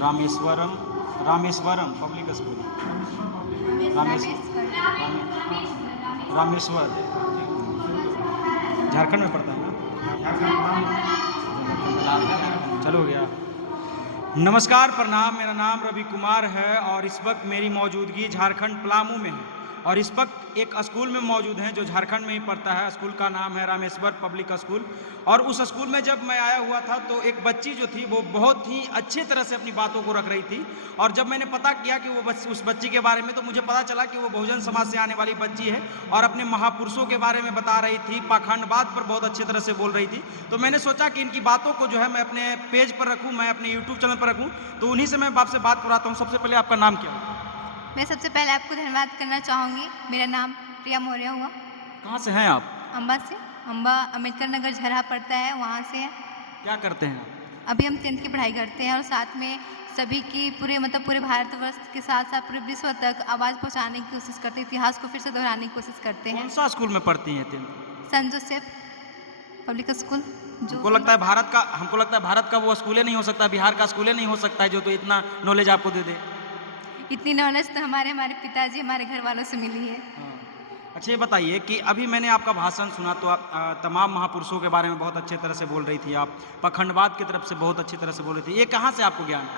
Rameswaram Rameswaram public school Rameshwar Jharkhand में पड़ता है ना। चलो गया। नमस्कार, प्रणाम। मेरा नाम रवि कुमार है और इस वक्त मेरी मौजूदगी झारखंड पलामू में है और इस वक्त एक स्कूल में मौजूद हैं जो झारखंड में ही पड़ता है। स्कूल का नाम है रामेश्वर पब्लिक स्कूल। और उस स्कूल में जब मैं आया हुआ था तो एक बच्ची जो थी वो बहुत ही अच्छे तरह से अपनी बातों को रख रही थी। और जब मैंने पता किया कि वो उस बच्ची के बारे में, तो मुझे पता चला कि वो बहुजन समाज से आने वाली बच्ची है और अपने महापुरुषों के बारे में बता रही थी, पाखंडवाद पर बहुत अच्छी तरह से बोल रही थी। तो मैंने सोचा कि इनकी बातों को जो है मैं अपने पेज पर रखूँ, मैं अपने यूट्यूब चैनल पर रखूँ। तो उन्हीं से मैं आपसे बात कराता हूँ। सबसे पहले आपका नाम क्या है? मैं सबसे पहले आपको धन्यवाद करना चाहूँगी। मेरा नाम प्रिया मौर्य हुआ। कहाँ से हैं आप? अम्बा से। अम्बा अम्बेडकर नगर झरहा पड़ता है, वहाँ से है। क्या करते हैं आप? अभी हम 10th की पढ़ाई करते हैं और साथ में सभी की पूरे भारतवर्ष के साथ साथ पूरे विश्व तक आवाज़ पहुँचाने की कोशिश करते हैं, इतिहास को फिर से दोहराने की कोशिश करते हैं। कौन सा स्कूल में पढ़ती हैं? Saint Joseph Public School. हमको लगता है भारत का वो स्कूल नहीं हो सकता, बिहार का स्कूल नहीं हो सकता है जो तो इतना नॉलेज आपको दे दे। इतनी नॉलेज तो हमारे पिताजी, हमारे घर वालों से मिली है। अच्छा, ये बताइए कि अभी मैंने आपका भाषण सुना तो आप तमाम महापुरुषों के बारे में बहुत अच्छे तरह से बोल रही थी। आप पखंडवाद की तरफ से बहुत अच्छी तरह से बोल रही थी। ये कहाँ से आपको ज्ञान?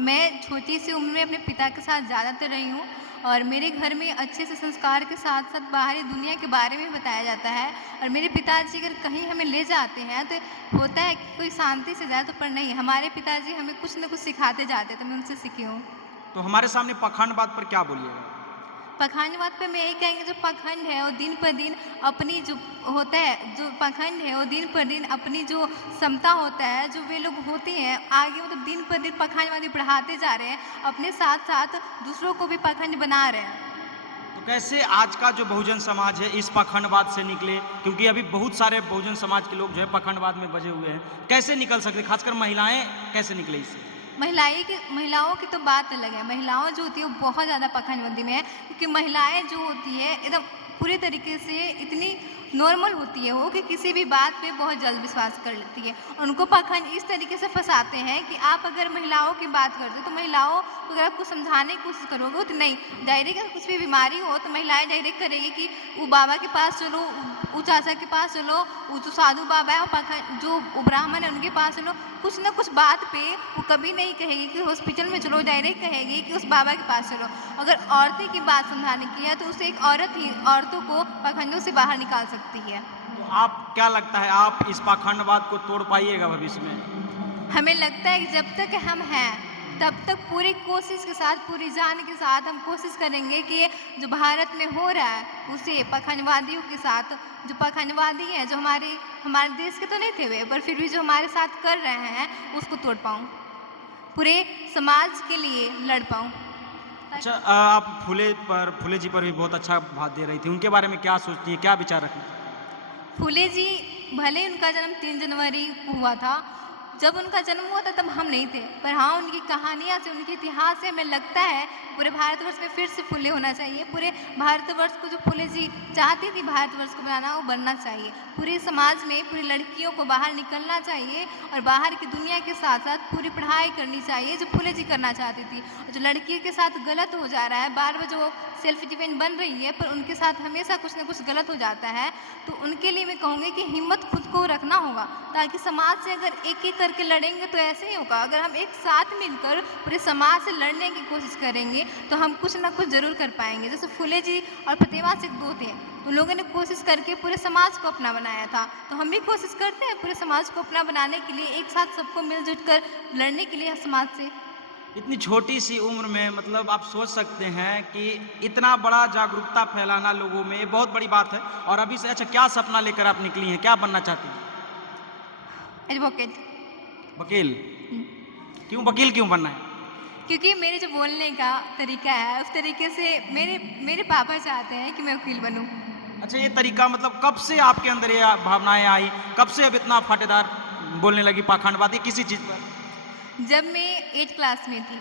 मैं छोटी सी उम्र में अपने पिता के साथ ज़्यादातर रही हूँ और मेरे घर में अच्छे से संस्कार के साथ साथ बाहरी दुनिया के बारे में बताया जाता है। और मेरे पिताजी अगर कहीं हमें ले जाते हैं तो होता है कि कोई शांति से जाए, तो पर नहीं, हमारे पिताजी हमें कुछ न कुछ सिखाते जाते, तो मैं उनसे सीखी हूँ। तो हमारे सामने पखंडवाद पर क्या बोलिएगा? पखंडवाद पे मैं यही कहेंगे, जो पखंड है वो दिन पर दिन अपनी जो होता है, जो पखंड है वो दिन पर दिन अपनी जो क्षमता होता है, जो वे लोग होते हैं आगे, मतलब दिन पर दिन पखंडवादी बढ़ाते जा रहे हैं, अपने साथ साथ दूसरों को भी पखंड बना रहे हैं। तो कैसे आज का जो बहुजन समाज है इस पखंडवाद से निकले? क्योंकि अभी बहुत सारे बहुजन समाज के लोग जो है पखंडवाद में बजे हुए हैं। कैसे निकल सकते, खासकर महिलाएं कैसे निकले इससे? महिलाओं की तो बात अलग है। महिलाओं जो होती है वो बहुत ज़्यादा पखंडबंदी में है, क्योंकि महिलाएं जो होती है एकदम पूरे तरीके से इतनी नॉर्मल होती है वो कि किसी भी बात पे बहुत जल्द विश्वास कर लेती है। उनको पखंड इस तरीके से फंसाते हैं कि आप अगर महिलाओं की बात करते हो तो महिलाओं को अगर आप कुछ समझाने की कोशिश करोगे तो नहीं, डायरेक्ट अगर कुछ भी बीमारी हो तो महिलाएं डायरेक्ट करेगी कि वो बाबा के पास चलो, वो चाचा के पास चलो, वो जो साधु बाबा है, पखंड जो ब्राह्मण है उनके पास चलो। कुछ ना कुछ बात पे वो कभी नहीं कहेगी कि हॉस्पिटल में चलो, डायरेक्ट कहेगी कि उस बाबा के पास चलो। अगर औरतें की बात समझाने की है तो उसे एक औरत ही औरतों को पखंडों से बाहर निकाल सकती है। तो आप क्या लगता है, आप इस पखंडवाद को तोड़ पाइएगा भविष्य में? हमें लगता है कि जब तक हम हैं तब तक पूरी कोशिश के साथ, पूरी जान के साथ हम कोशिश करेंगे कि ये जो भारत में हो रहा है उसे पखंडवादियों के साथ, जो पखंडवादी हैं, जो हमारे देश के तो नहीं थे वे, पर फिर भी जो हमारे साथ कर रहे हैं उसको तोड़ पाऊँ, पूरे समाज के लिए लड़ पाऊँ। अच्छा, आप फूले जी पर भी बहुत अच्छा बात दे रही थी। उनके बारे में क्या सोचती है, क्या विचार रखती है? फूले जी, भले उनका जन्म 3 जनवरी को हुआ था, जब उनका जन्म हुआ था तब हम नहीं थे, पर हाँ उनकी कहानियाँ से, उनके इतिहास से हमें लगता है पूरे भारतवर्ष में फिर से फूले होना चाहिए। पूरे भारतवर्ष को जो फूले जी चाहती थी भारतवर्ष को बनाना, वो बनना चाहिए। पूरे समाज में पूरी लड़कियों को बाहर निकलना चाहिए और बाहर की दुनिया के साथ साथ पूरी पढ़ाई करनी चाहिए जो फूले जी करना चाहती थी। और जो लड़कियों के साथ गलत हो जा रहा है, बार बार जो सेल्फ डिफेंस बन रही है पर उनके साथ हमेशा कुछ ना कुछ गलत हो जाता है, तो उनके लिए मैं कहूँगी कि हिम्मत खुद को रखना होगा, ताकि समाज से अगर एक एक करके लड़ेंगे तो ऐसे ही होगा। अगर हम एक साथ मिलकर पूरे समाज से लड़ने की कोशिश करेंगे तो हम कुछ ना कुछ जरूर कर पाएंगे। जैसे फूले जी और प्रतिमा सिंह 2 थे, उन लोगों ने कोशिश करके पूरे समाज को अपना बनाया था, तो हम भी कोशिश करते हैं पूरे समाज को अपना बनाने के लिए, एक साथ सबको मिलजुल कर लड़ने के लिए समाज से। इतनी छोटी सी उम्र में, मतलब आप सोच सकते हैं कि इतना बड़ा जागरूकता फैलाना लोगों में, ये बहुत बड़ी बात है। और अभी से अच्छा, क्या सपना लेकर आप निकली हैं, क्या बनना चाहती हैं? एडवोकेट। वकील? क्यों वकील क्यों बनना है? क्योंकि मेरे जो बोलने का तरीका है उस तरीके से मेरे पापा चाहते हैं कि मैं वकील बनूं। अच्छा, ये तरीका मतलब कब से आपके अंदर ये भावनाएं आई, कब से अब इतना फाटेदार बोलने लगी पखंडवादी किसी चीज़ पर? जब मैं 8th क्लास में थी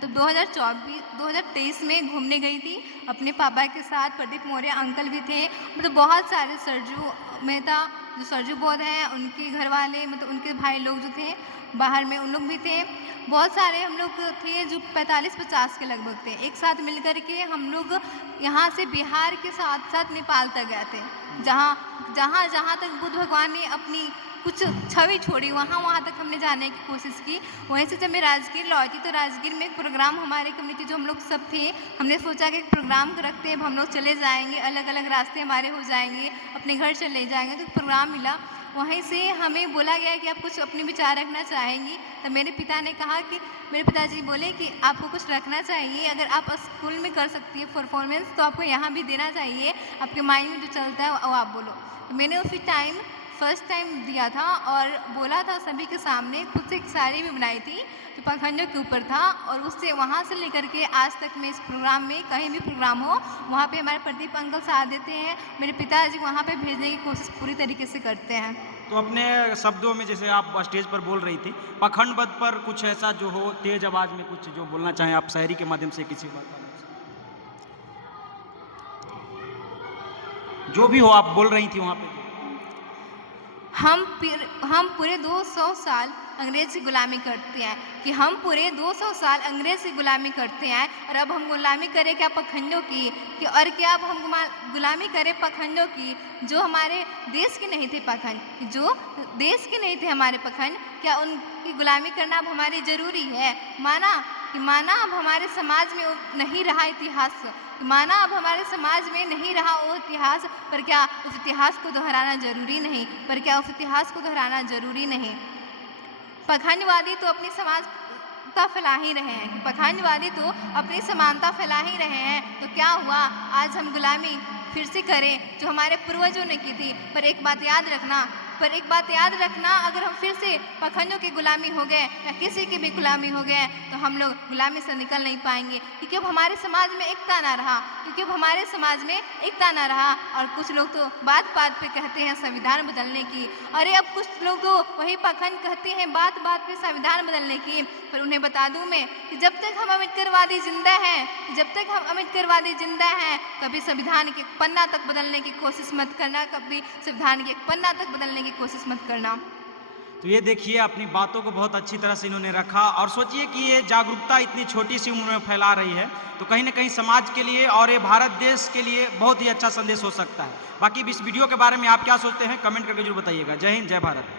तो 2023 में घूमने गई थी अपने पापा के साथ। प्रदीप मौर्य अंकल भी थे, मतलब बहुत सारे, सरजू मेहता, जो सरजू बौद्ध हैं उनके घर वाले मतलब उनके भाई लोग जो थे बाहर में उन लोग भी थे। बहुत सारे हम लोग थे जो 45-50 के लगभग थे। एक साथ मिल कर के हम लोग यहाँ से बिहार के साथ साथ नेपाल तक गए थे। जहाँ तक बुद्ध भगवान ने अपनी कुछ छवि छोड़ी वहाँ तक हमने जाने की कोशिश की। वहीं से जब मैं राजगीर लौटी तो राजगीर में एक प्रोग्राम हमारे कम्युनिटी जो हम लोग सब थे हमने सोचा कि एक प्रोग्राम रखते हैं, अब हम लोग चले जाएंगे, अलग अलग रास्ते हमारे हो जाएंगे, अपने घर चले जाएंगे। तो प्रोग्राम मिला, वहीं से हमें बोला गया कि आप कुछ अपने विचार रखना चाहेंगी। तो मेरे पिता ने कहा कि मेरे पिताजी बोले कि आपको कुछ रखना चाहिए, अगर आप स्कूल में कर सकती है परफॉर्मेंस तो आपको यहाँ भी देना चाहिए, आपके माइंड में जो चलता है वो आप बोलो। तो मैंने उसी टाइम फर्स्ट टाइम दिया था और बोला था सभी के सामने, खुद से एक शायरी भी बनाई थी जो पाखंडों के ऊपर था। और उससे वहाँ से लेकर के आज तक मैं इस प्रोग्राम में कहीं भी प्रोग्राम हो वहाँ पे हमारे प्रदीप अंकल साथ देते हैं, मेरे पिताजी वहाँ पे भेजने की कोशिश पूरी तरीके से करते हैं। तो अपने शब्दों में जैसे आप स्टेज पर बोल रही थी पाखंडवद पर कुछ ऐसा जो हो तेज आवाज में कुछ जो बोलना चाहें आप शायरी के माध्यम से किसी बात का जो भी हो आप बोल रही थी वहाँ पे। हम पूरे 200 साल अंग्रेज की गुलामी करते हैं कि हम पूरे 200 साल अंग्रेज की गुलामी करते हैं और अब हम गुलामी करें क्या पखंडों की कि और क्या अब हम गुलामी करें पखंडों की जो हमारे देश के नहीं थे पखंड, जो देश के नहीं थे हमारे पखंड, क्या उनकी गुलामी करना अब हमारी ज़रूरी है। माना अब हमारे समाज में नहीं रहा इतिहास, माना अब हमारे समाज में नहीं रहा वो इतिहास, पर क्या उस इतिहास को दोहराना ज़रूरी नहीं, पर क्या उस इतिहास को दोहराना ज़रूरी नहीं। पखंडवादी तो अपनी समानता फैला ही रहे हैं, पखंडवादी तो अपनी समानता फैला ही रहे हैं, तो क्या हुआ आज हम गुलामी फिर से करें जो हमारे पूर्वजों ने की थी। पर एक बात याद रखना अगर हम फिर से पखंडों की गुलामी हो गए या किसी की भी गुलामी हो गए तो हम लोग गुलामी से निकल नहीं पाएंगे, क्योंकि अब हमारे समाज में एकता ना रहा। और कुछ लोग तो बात पे कहते हैं संविधान बदलने की, अरे अब कुछ लोग तो वही पखंड कहते हैं बात पे संविधान बदलने की। पर उन्हें बता दूं मैं कि जब तक हम अम्बेडकरवादी जिंदा हैं कभी संविधान के पन्ना तक बदलने की कोशिश मत करना, कभी संविधान के पन्ना तक बदलने की कोशिश मत करना। तो ये देखिए अपनी बातों को बहुत अच्छी तरह से इन्होंने रखा और सोचिए कि ये जागरूकता इतनी छोटी सी उम्र में फैला रही है तो कहीं ना कहीं समाज के लिए और ये भारत देश के लिए बहुत ही अच्छा संदेश हो सकता है। बाकी इस वीडियो के बारे में आप क्या सोचते हैं कमेंट करके जरूर बताइएगा। जय हिंद, जय भारत।